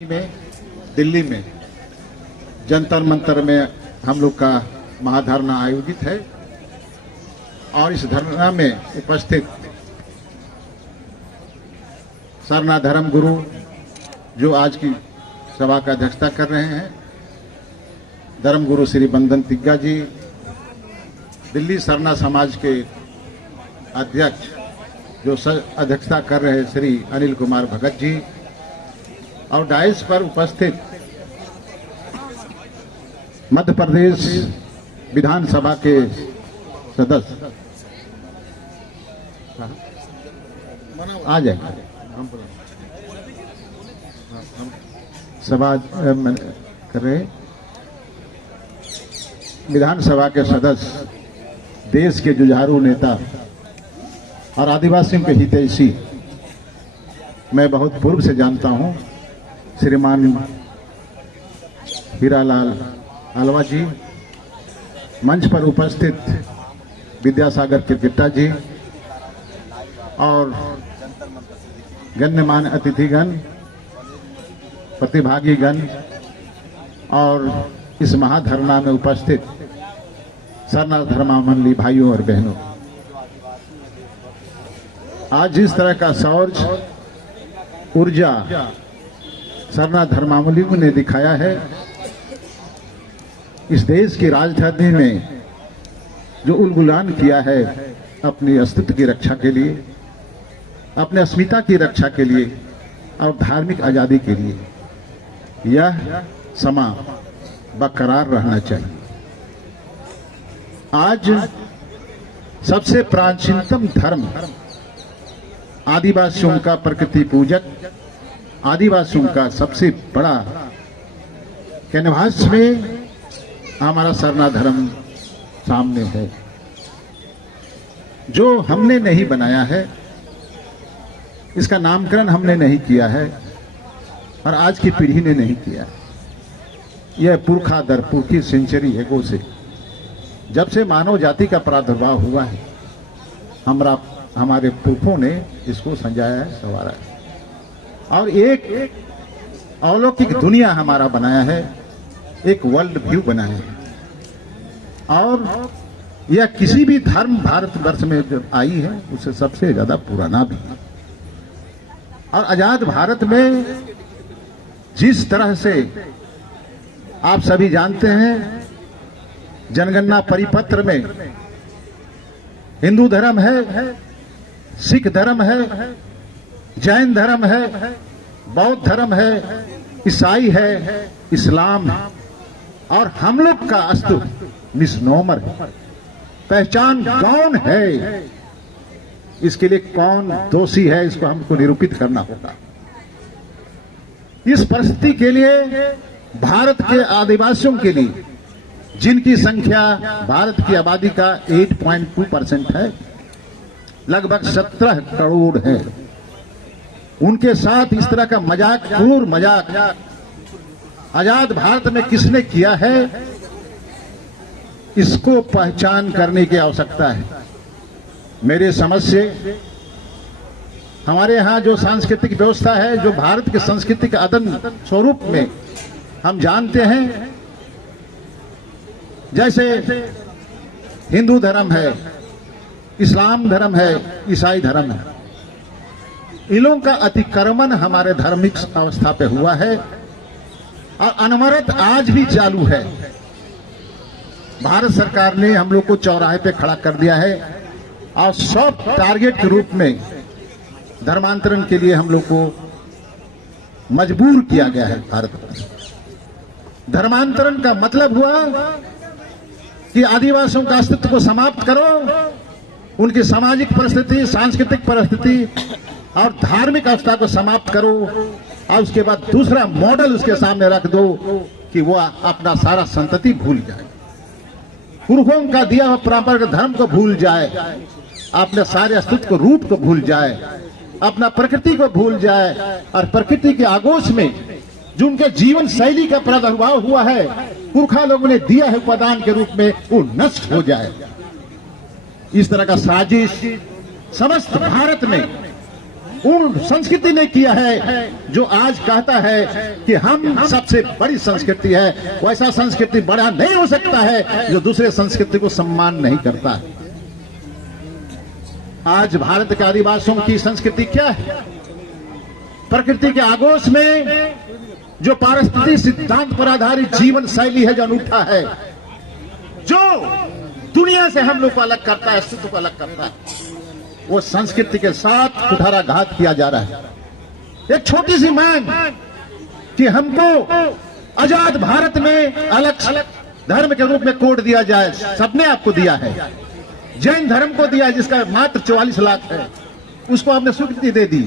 में दिल्ली में जंतर मंतर में हम लोग का महाधरना आयोजित है और इस धरना में उपस्थित सरना धर्म गुरु जो आज की सभा का अध्यक्षता कर रहे हैं, धर्म गुरु श्री बंदन तिग्गा जी, दिल्ली सरना समाज के अध्यक्ष जो अध्यक्षता कर रहे श्री अनिल कुमार भगत जी और डायस पर उपस्थित मध्य प्रदेश विधानसभा के सदस्य आ जाएंगे। सभा कर रहे विधानसभा के सदस्य, देश के जुझारू नेता और आदिवासियों के हितैषी मैं बहुत पूर्व से जानता हूं, श्रीमान हीरालाल अलवा जी, मंच पर उपस्थित विद्यासागर किरकिट्टा जी और गण्यमान्य अतिथिगण, प्रतिभागीगण और इस महाधरना में उपस्थित सरना धर्मावलंबी भाइयों और बहनों, आज जिस तरह का शौर्य ऊर्जा सरना धर्मावलंबियों ने दिखाया है, इस देश की राजधानी में जो उलगुलान किया है अपनी अस्तित्व की रक्षा के लिए, अपने अस्मिता की रक्षा के लिए और धार्मिक आजादी के लिए, यह समा बरकरार रहना चाहिए। आज सबसे प्राचीनतम धर्म आदिवासियों का प्रकृति पूजक, आदिवासियों का सबसे बड़ा कैनवास में हमारा सरना धर्म सामने है, जो हमने नहीं बनाया है, इसका नामकरण हमने नहीं किया है और आज की पीढ़ी ने नहीं किया है। यह पुरखा दर पुरखी सेंचुरी एगो से जब से मानव जाति का प्रादुर्भाव हुआ है, हमारे पुरखों ने इसको संजाया है, संवारा है और एक अलौकिक दुनिया हमारा बनाया है, एक वर्ल्ड व्यू बनाया है। और यह किसी भी धर्म भारतवर्ष में जो आई है उससे सबसे ज्यादा पुराना भी है। और आजाद भारत में जिस तरह से आप सभी जानते हैं, जनगणना परिपत्र में हिंदू धर्म है, सिख धर्म है, जैन धर्म है, बौद्ध धर्म है, ईसाई है, इस्लाम है और हम लोग का अस्तित्व मिसनोमर है। पहचान कौन है, इसके लिए कौन दोषी है, इसको हमको निरूपित करना होगा। इस परिस्थिति के लिए भारत के आदिवासियों के लिए, जिनकी संख्या भारत की आबादी का 8.2% है, लगभग 17 करोड़ है, उनके साथ इस तरह का मजाक, क्रूर मजाक आजाद भारत में किसने किया है, इसको पहचान करने की आवश्यकता है। मेरे समझ से हमारे यहाँ जो सांस्कृतिक व्यवस्था है, जो भारत के सांस्कृतिक अदम्य स्वरूप में हम जानते हैं, जैसे हिंदू धर्म है, इस्लाम धर्म है, ईसाई धर्म है, इन लोगों का अतिक्रमण हमारे धार्मिक अवस्था पे हुआ है और अनवरत आज भी चालू है। भारत सरकार ने हम लोग को चौराहे पे खड़ा कर दिया है और सॉफ्ट टारगेट के रूप में धर्मांतरण के लिए हम लोग को मजबूर किया गया है। भारत में धर्मांतरण का मतलब हुआ कि आदिवासियों का अस्तित्व को समाप्त करो, उनकी सामाजिक परिस्थिति, सांस्कृतिक परिस्थिति और धार्मिक अवस्था को समाप्त करो और उसके बाद दूसरा मॉडल उसके सामने रख दो कि वो अपना सारा संतति भूल जाए, पुरखों का दिया हुआ पारंपरिक धर्म को भूल जाए, अपने सारे अस्तित्व को, रूप को भूल जाए, अपना प्रकृति को भूल जाए और प्रकृति के आगोश में जो उनके जीवन शैली का प्रादुर्भाव हुआ है, पुरखा लोगों ने दिया है उपादान के रूप में, वो नष्ट हो जाए। इस तरह का साजिश समस्त भारत में उन संस्कृति ने किया है जो आज कहता है कि हम सबसे बड़ी संस्कृति है। वैसा संस्कृति बड़ा नहीं हो सकता है जो दूसरे संस्कृति को सम्मान नहीं करता है। आज भारत के आदिवासियों की संस्कृति क्या है? प्रकृति के आगोश में जो पारिस्थितिक सिद्धांत पर आधारित जीवन शैली है, जो अनूठा है, जो दुनिया से हम लोग को अलग करता है, अस्तित्व को अलग करता है, वो संस्कृति के साथ कुठाराघात किया जा रहा है। एक छोटी सी मांग कि हमको आजाद भारत में अलग धर्म के रूप में कोड दिया जाए, सबने आपको दिया है। जैन धर्म को दिया जिसका मात्र 44 लाख है, उसको आपने स्वीकृति दे दी,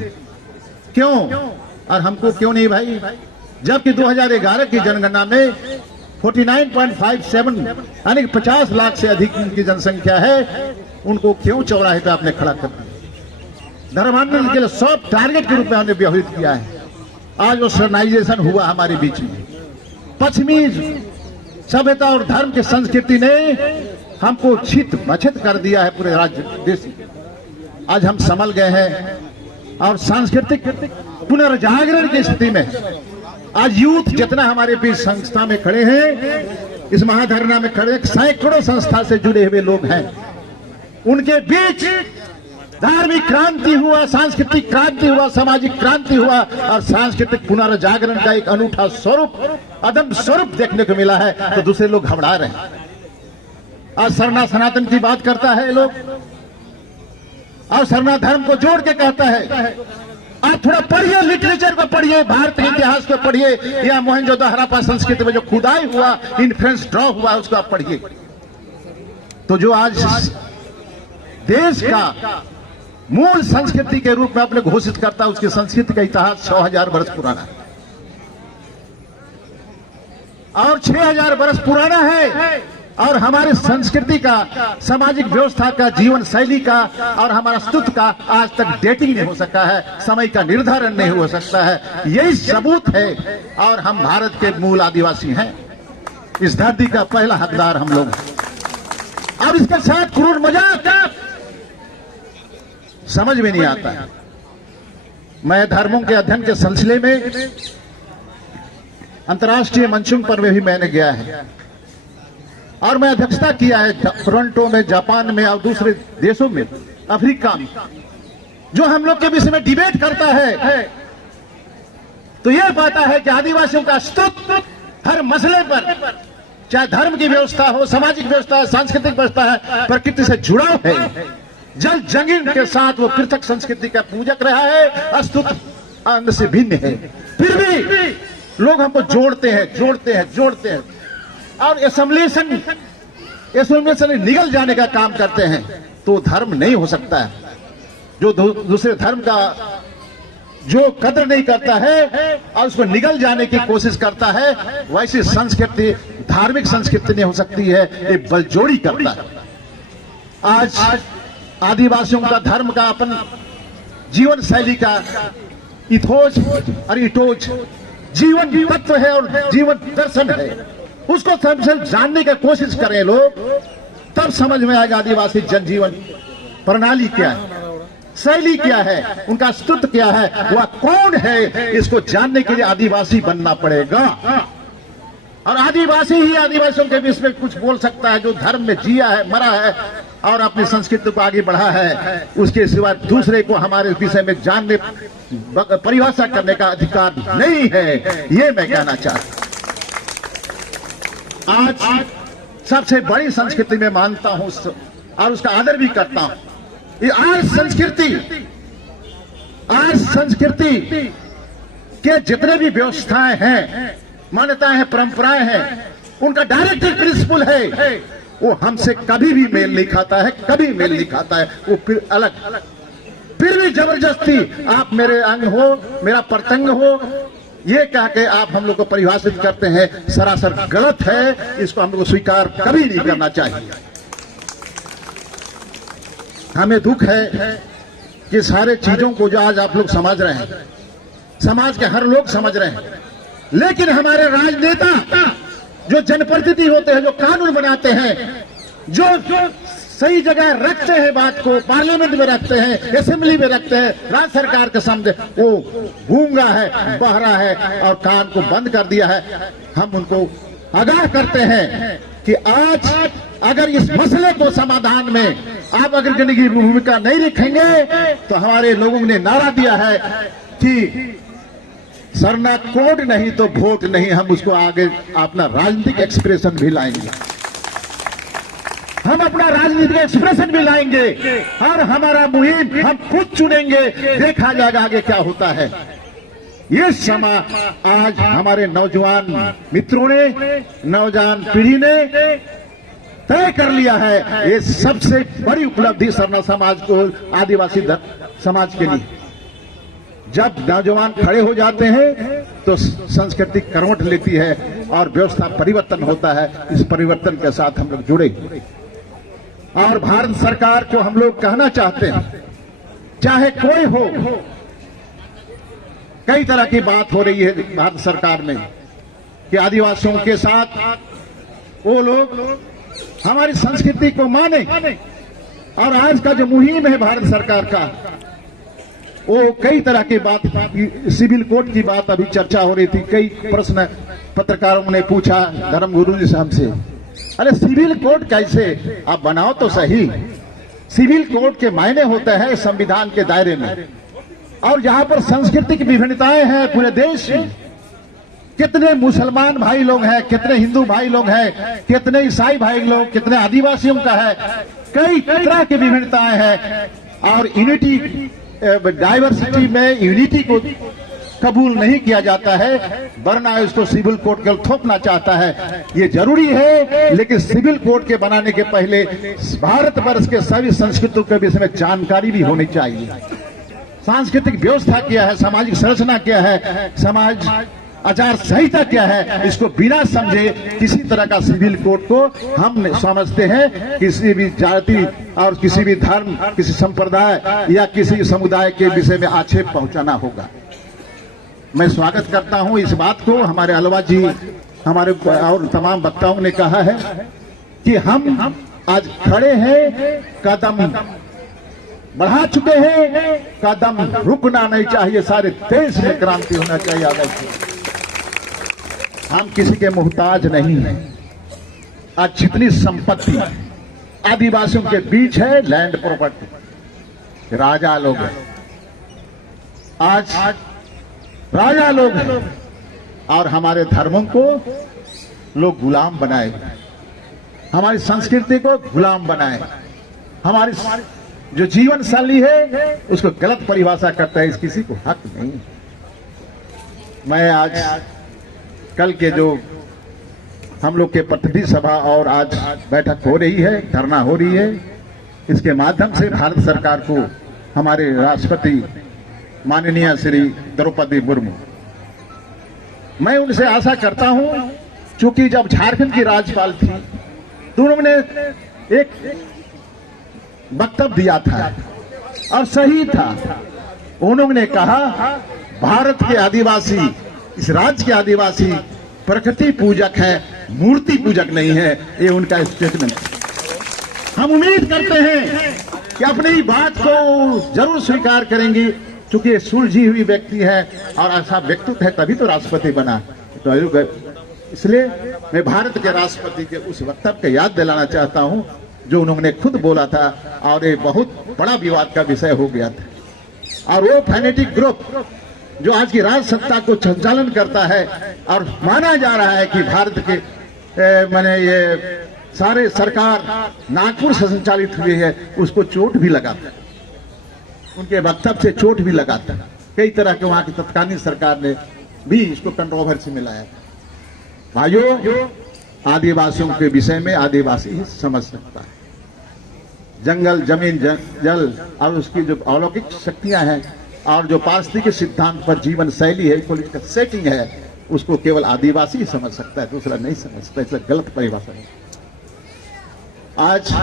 क्यों? और हमको क्यों नहीं भाई? जबकि 2011 की जनगणना में 49.57 यानी 50 लाख से अधिक की जनसंख्या है, उनको क्यों चौराहे पे आपने खड़ा कर दिया? धर्मांतरण के लिए सॉफ्ट टारगेट के रूप में हमने व्यवहित किया है। आज वो शरणाइजेशन हुआ हमारे बीच में। पश्चिमी सभ्यता और धर्म की संस्कृति ने हमको छित भछित कर दिया है पूरे राज्य देश। आज हम संभल गए हैं और सांस्कृतिक पुनर्जागरण की स्थिति में आज यूथ जितना हमारे बीच संस्था में खड़े हैं, इस महाधरना में खड़े सैकड़ों संस्था से जुड़े हुए लोग हैं, उनके बीच धार्मिक क्रांति हुआ, सांस्कृतिक क्रांति हुआ, सामाजिक क्रांति हुआ और सांस्कृतिक पुनर्जागरण का एक अनूठा स्वरूप, अदम्य स्वरूप देखने को मिला है। तो दूसरे लोग घबरा रहे हैं। आज सरना सनातन की बात करता है लोग और सरना धर्म को जोड़ के कहता है। आप थोड़ा पढ़िए, लिटरेचर को पढ़िए, भारत के इतिहास को पढ़िए, या मोहनजोदड़ो हड़प्पा संस्कृति में जो खुदाई हुआ, इन्फ्लुएंस ड्रॉ हुआ, उसको आप पढ़िए। तो जो आज देश का मूल संस्कृति के रूप में अपने घोषित करता है, उसकी संस्कृति का इतिहास 6000 वर्ष पुराना है और 6000 वर्ष पुराना है। और हमारी संस्कृति का, सामाजिक व्यवस्था का, जीवन शैली का और हमारा अस्तित्व का आज तक डेटिंग नहीं हो सका है, समय का निर्धारण नहीं हो सकता है। यही सबूत है। और हम भारत के मूल आदिवासी हैं, इस धरती का पहला हकदार हम लोग हैं। अब इसके साथ क्रूर मजाक समझ में नहीं आता है। मैं धर्मों के अध्ययन के सिलसिले में अंतर्राष्ट्रीय मंचों पर भी मैंने गया है और मैं अध्यक्षता किया है टोरंटो में, जापान में और दूसरे देशों में, अफ्रीका में। जो हम लोग के विषय में डिबेट करता है तो यह पाता है कि आदिवासियों का अस्तित्व हर मसले पर, चाहे धर्म की व्यवस्था हो, सामाजिक व्यवस्था है, सांस्कृतिक व्यवस्था है, प्रकृति से जुड़ाव है। जल जंगीन के साथ वो पृथक संस्कृति का पूजक रहा है, अस्तित्व अंग से भिन्न है। फिर भी लोग हमको जोड़ते हैं और एसोसिएशन निगल जाने का काम करते हैं। तो धर्म नहीं हो सकता है। जो दूसरे धर्म का जो कदर नहीं करता है और उसको निगल जाने की कोशिश करता है, वैसी संस्कृति धार्मिक संस्कृति नहीं हो सकती है। ये बलजोड़ी करता है। आज आदिवासियों का धर्म का अपन जीवन शैली का इथोज और इटोज जीवन तत्व है और जीवन दर्शन है, उसको सबसे जानने की कोशिश करें लोग, तब समझ में आएगा आदिवासी जनजीवन प्रणाली क्या है, शैली क्या है, उनका अस्तित्व क्या है, वह कौन है। इसको जानने के लिए आदिवासी बनना पड़ेगा और आदिवासी ही आदिवासियों के बीच में कुछ बोल सकता है, जो धर्म में जिया है, मरा है और अपनी संस्कृति को आगे बढ़ा है। उसके सिवा दूसरे को हमारे विषय में जानने, परिभाषा करने का अधिकार नहीं है। ये मैं कहना चाहता हूं। आज सबसे बड़ी संस्कृति में मानता हूं और उसका आदर भी करता हूं। ये आज संस्कृति के जितने भी व्यवस्थाएं हैं, मान्यताएं हैं, परंपराएं हैं, उनका डायरेक्टिव प्रिंसिपल है, वो हमसे कभी भी मेल नहीं खाता है, कभी मेल नहीं खाता है। वो फिर अलग, फिर भी जबरदस्ती आप मेरे अंग हो, मेरा प्रत्यंग हो, ये कह के आप हम लोग को परिभाषित करते हैं, सरासर गलत है। इसको हम लोग को स्वीकार कभी नहीं करना चाहिए। हमें दुख है कि सारे चीजों को जो आज आप लोग समझ रहे हैं, समाज के हर लोग समझ रहे हैं, लेकिन हमारे राजनेता जो जनप्रतिनिधि होते हैं, जो कानून बनाते हैं, जो सही जगह रखते हैं बात को, पार्लियामेंट में रखते हैं, असेंबली में रखते हैं, राज्य सरकार के सामने वो गूंगा है, बहरा है और कान को बंद कर दिया है। हम उनको आगाह करते हैं कि आज अगर इस मसले को समाधान में आप अग्रणी की भूमिका नहीं रखेंगे तो हमारे लोगों ने नारा दिया है कि सरना कोड नहीं तो वोट नहीं, हम उसको आगे अपना राजनीतिक एक्सप्रेशन भी लाएंगे, हम अपना राजनीतिक एक्सप्रेशन भी लाएंगे और हमारा मुहिम हम खुद चुनेंगे, देखा जाएगा आगे क्या होता है। ये समय आज हमारे नौजवान मित्रों ने, नौजवान पीढ़ी ने तय कर लिया है। ये सबसे बड़ी उपलब्धि सरना समाज को, आदिवासी समाज के लिए। जब नौजवान खड़े हो जाते हैं तो संस्कृति करवट लेती है और व्यवस्था परिवर्तन होता है। इस परिवर्तन के साथ हम लोग जुड़े और भारत सरकार को हम लोग कहना चाहते हैं, चाहे कोई हो, कई तरह की बात हो रही है भारत सरकार में कि आदिवासियों के साथ वो लोग हमारी संस्कृति को माने। और आज का जो मुहिम है भारत सरकार का, वो कई तरह की बात, सिविल कोड की बात अभी चर्चा हो रही थी। कई प्रश्न पत्रकारों ने पूछा धर्मगुरु जी साहब से, अरे सिविल कोड कैसे, आप बनाओ तो सही। सिविल कोड के मायने होते हैं संविधान के दायरे में, और जहां पर सांस्कृतिक विभिन्नताएं हैं पूरे देश में, कितने मुसलमान भाई लोग हैं, कितने हिंदू भाई लोग हैं, कितने ईसाई भाई लोग, कितने आदिवासियों का है, कई तरह की विभिन्नताएं हैं। और यूनिटी, डाइवर्सिटी में यूनिटी को कबूल नहीं किया जाता है, वरना इसको सिविल कोड के थोपना चाहता है। ये जरूरी है, लेकिन सिविल कोड के बनाने के पहले भारतवर्ष के सभी संस्कृतियों के विषय में जानकारी भी होनी चाहिए। सांस्कृतिक व्यवस्था क्या है, सामाजिक संरचना क्या है, समाज आचार संहिता क्या है, इसको बिना समझे किसी तरह का सिविल कोड को हम समझते हैं किसी भी जाति और किसी भी धर्म, किसी संप्रदाय या किसी समुदाय के विषय में आक्षेप पहुंचाना होगा। मैं स्वागत करता हूं इस बात को। हमारे अलवा जी, हमारे और तमाम वक्ताओं ने कहा है कि हम आज खड़े हैं, कदम बढ़ा चुके हैं, कदम रुकना नहीं चाहिए, सारे देश में क्रांति होना चाहिए आगे। हम किसी के मोहताज नहीं हैं। आज जितनी संपत्ति आदिवासियों के बीच है, लैंड प्रॉपर्टी, राजा लोग हैं, आज राजा लोग हैं, और हमारे धर्मों को लोग गुलाम बनाए, हमारी संस्कृति को गुलाम बनाए, हमारी जो जीवन शैली है उसको गलत परिभाषा करता है। इस किसी को हक नहीं। मैं आज कल के जो हम लोग के प्रतिनिधि सभा और आज बैठक हो रही है, धरना हो रही है, इसके माध्यम से भारत सरकार को हमारे राष्ट्रपति माननीय श्री द्रौपदी मुर्मू, मैं उनसे आशा करता हूं, चूंकि जब झारखंड की राज्यपाल थी तो उन्होंने एक वक्तव्य दिया था और सही था। उन्होंने कहा भारत के आदिवासी, इस राज्य के आदिवासी प्रकृति पूजक है, मूर्ति पूजक नहीं है। ये उनका स्टेटमेंट। हम उम्मीद करते हैं कि अपनी बात को जरूर स्वीकार करेंगी, क्योंकि ये सुलझी हुई व्यक्ति है और ऐसा व्यक्तित्व है तभी तो राष्ट्रपति बना। तो इसलिए मैं भारत के राष्ट्रपति के उस वक्तव्य को याद दिलाना चाहता हूं जो उन्होंने खुद बोला था, और ये बहुत बड़ा विवाद का विषय हो गया था। और वो फैनेटिक ग्रुप जो आज की राज सत्ता को संचालन करता है, और माना जा रहा है कि भारत के माने ये सारे सरकार नागपुर से संचालित हुई है, उसको चोट भी लगाता, उनके वक्तव्य से चोट भी लगाता। कई तरह के वहां की तत्कालीन सरकार ने भी इसको कंट्रोवर्सी में लाया। भाइयों, आदिवासियों के विषय में आदिवासी ही समझ सकता है। जंगल, जमीन, जल और उसकी जो अलौकिक शक्तियां हैं और जो पारिस्थितिक सिद्धांत पर जीवन शैली है, पॉलिटिकल सेटिंग है, उसको केवल आदिवासी ही समझ सकता है, दूसरा नहीं समझ सकता। इसलिए गलत परिभाषा है। आज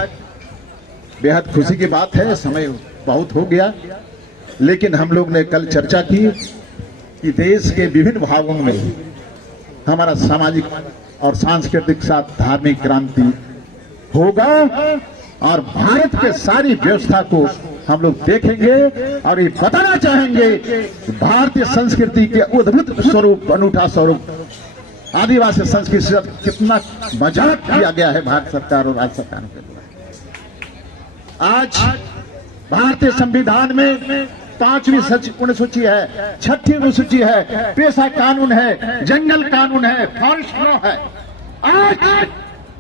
बेहद खुशी की बात है, समय बहुत हो गया, लेकिन हम लोग ने कल चर्चा की कि देश के विभिन्न भागों में हमारा सामाजिक और सांस्कृतिक साथ धार्मिक क्रांति होगा, और भारत के सारी व्यवस्था को हम लोग देखेंगे और ये बताना चाहेंगे कि भारतीय संस्कृति के अद्भुत स्वरूप, अनूठा स्वरूप आदिवासी संस्कृति से कितना मजाक किया गया है भारत सरकार और राज्य सरकार के द्वारा। आज भारतीय संविधान में 5वीं अनुसूची है, 6ठी अनुसूची है, पेशा कानून है, जंगल कानून है, फॉरेस्ट लॉ है। आज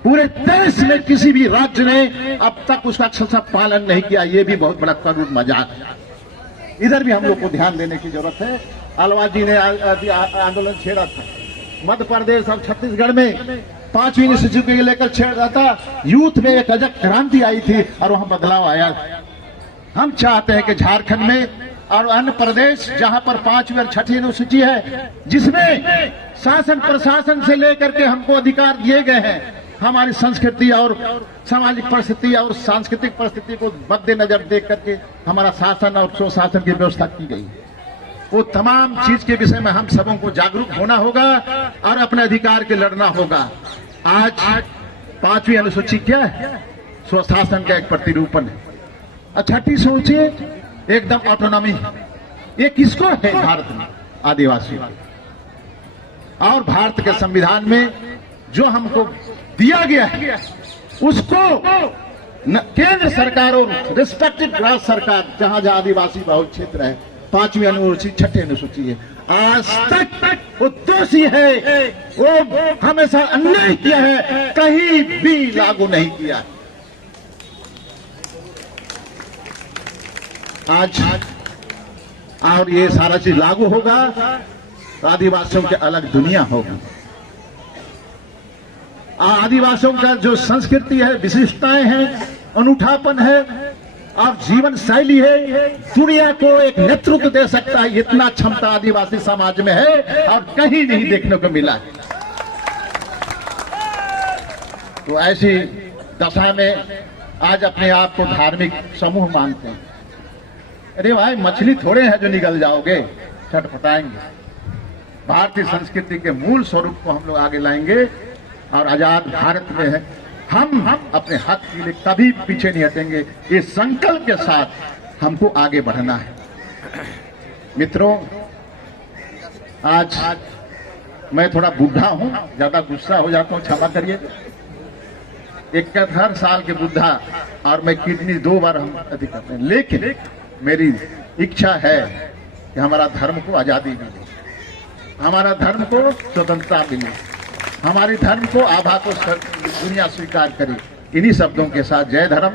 पूरे देश में किसी भी राज्य ने अब तक उसका अच्छा पालन नहीं किया। ये भी बहुत बड़ा करूण मजाक है। इधर भी हम लोग को ध्यान देने की जरूरत है। अलवार जी ने आंदोलन छेड़ा था मध्य प्रदेश और छत्तीसगढ़ में 5वीं अनुसूची को लेकर छेड़ रहा था। यूथ में एक अजब क्रांति आई थी और वहां बदलाव आया। हम चाहते हैं कि झारखंड में और अन्य प्रदेश जहां पर 5वीं और 6ठी अनुसूची है, जिसमें शासन प्रशासन से लेकर के हमको अधिकार दिए गए हैं, हमारी संस्कृति और सामाजिक परिस्थिति और सांस्कृतिक परिस्थिति को मद्देनजर देख करके हमारा शासन और सुशासन की व्यवस्था की गई है। वो तमाम चीज के विषय में हम सबों को जागरूक होना होगा और अपने अधिकार के लड़ना होगा। आज 5वीं अनुसूची क्या है? स्वशासन का एक प्रतिरूपण है। 6ठी सोचिए एकदम ऑटोनॉमी है। ये किसको है? भारत में आदिवासी। और भारत के संविधान में जो हमको दिया गया है उसको केंद्र सरकार और रिस्पेक्टिव राज्य सरकार जहां जहां आदिवासी बहुल क्षेत्र है, 5वीं अनुसूची 6ठी अनुसूची है, आज तक वो दोषी है, वो हमेशा अन्याय किया है, कहीं भी लागू नहीं किया। आज और ये सारा चीज लागू होगा तो आदिवासियों की अलग दुनिया होगी। आदिवासियों का जो संस्कृति है, विशिष्टताएं हैं, अनूठापन है और जीवन शैली है, दुनिया को एक नेतृत्व दे सकता है। इतना क्षमता आदिवासी समाज में है और कहीं नहीं देखने को मिला। तो ऐसी दशा में आज अपने आप को धार्मिक समूह मानते हैं। अरे भाई, मछली थोड़े हैं जो निगल जाओगे, छटपटाएंगे। भारतीय संस्कृति के मूल स्वरूप को हम लोग आगे लाएंगे और आजाद भारत में है हम अपने हक के लिए कभी पीछे नहीं हटेंगे। इस संकल्प के साथ हमको आगे बढ़ना है। मित्रों, आज मैं थोड़ा बूढ़ा हूं, ज्यादा गुस्सा हो जाता हूं, क्षमा करिए। 71 साल के बुढ़ा और मैं किडनी 2 बार हम अधिक करते हैं, लेकिन मेरी इच्छा है कि हमारा धर्म को आजादी मिले, हमारा धर्म को स्वतंत्रता मिले, हमारे धर्म को आभा को दुनिया स्वीकार करे। इन्हीं शब्दों के साथ जय धर्म,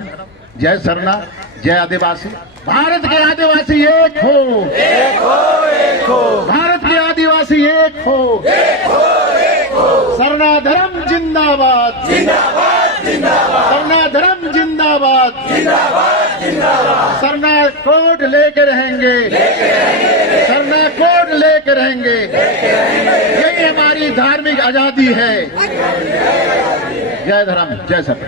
जय सरना, जय आदिवासी। भारत के आदिवासी एक हो, एक हो, एक हो। भारत के आदिवासी एक हो, एक हो, एक हो। सरना धर्म जिंदाबाद, जिंदाबाद, जिंदाबाद। सरना धर्म जिंदाबाद, जिंदाबाद, जिंदाबाद। सरना कोड लेके रहेंगे, सरना कोड लेके रहेंगे। यही हमारी धार्मिक आजादी है। जय धर्म, जय सत्य।